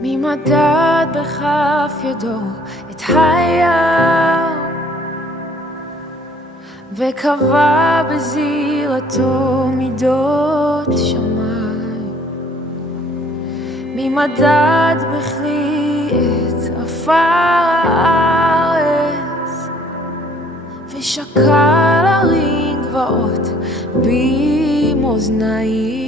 מי מדד בכף ידו את הים וקבע בזירתו מידות שמיים? מי מדד בכלי את עפר הארץ ושקל הרים גבעות במאזניים?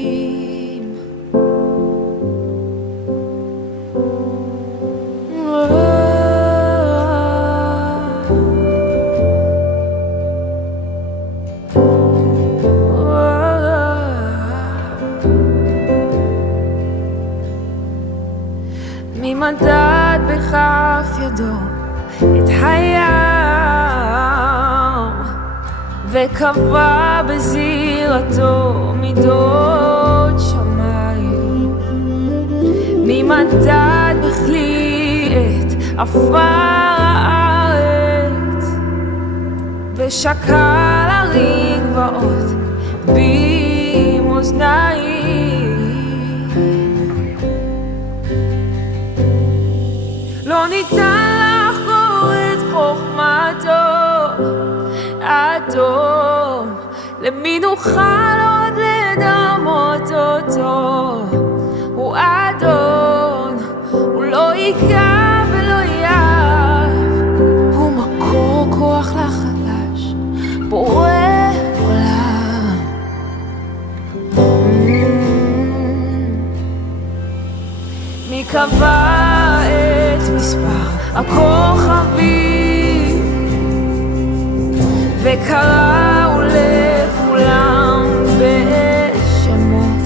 מי מדד בכף ידו את הים וקבע בזירתו מידות שמיים? מי מדד בכלי את עפר הארץ ושקל הרים גבעות במאזניים? לא ניתן לחקור את חוכמתו עד תום, למי נוכל עוד לדמות אותו? הוא אדון, הוא לא ייגע ולא יאהב, הוא מקור כוח לחלש, בורא עולם. מי קבע את מספר הכוכבים וקראו לכולם בשמות?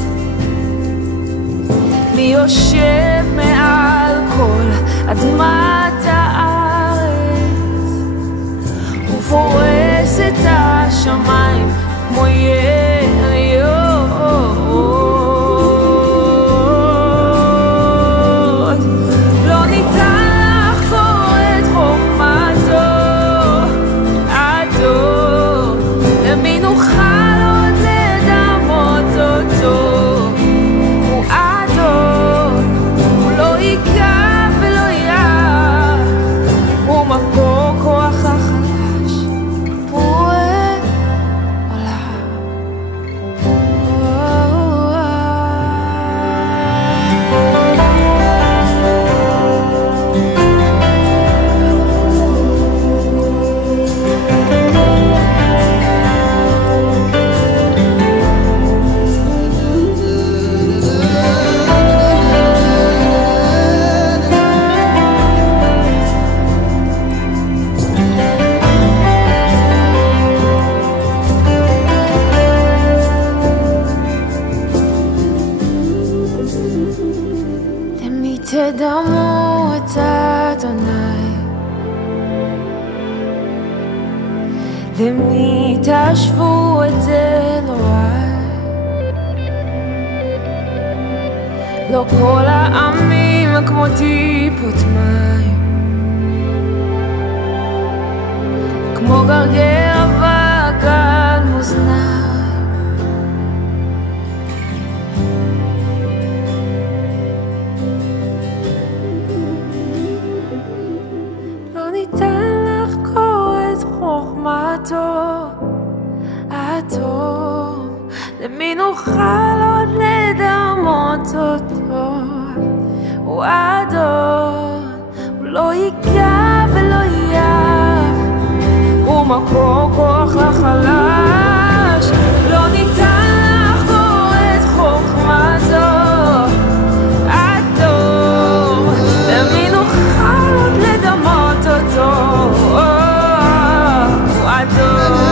מי יושב מעל כל אדמת הארץ ופורס את השמיים כמו יריות? לא ניתן לחקור את חוכמתו עד תום, למי נוכל עוד לדמות אותו? הוא אדון, הוא לא ייגע ולא יאהב, הוא מקור כוח החלש, בורא עולם. למי תדמו את אדוני? למי תשוו את אלוהי? לא כל העמים כמו טיפות מים, כמו גרגר אבק על מאזניים. לא ניתן לחקור את חוכמתו עד תום, למי נוכל עוד לדמות אותו? הוא אדון, הוא לא ייגע ולא יאהב, הוא מקור כוח לחלש. לא ניתן לחקור את חוכמתו עד תום, למי נוכל עוד לדמות אותו? הוא אדון,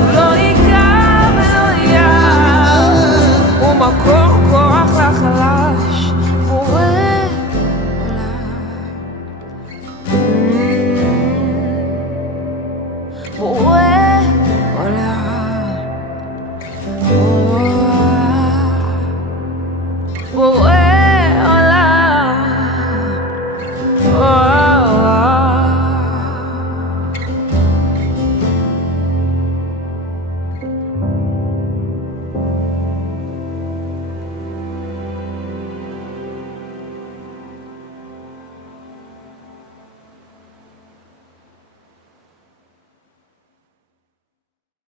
הוא לא ייגע ולא יאהב, הוא מקור כוח לחלש, בורא עולם. בורא עולם, בורא עולם.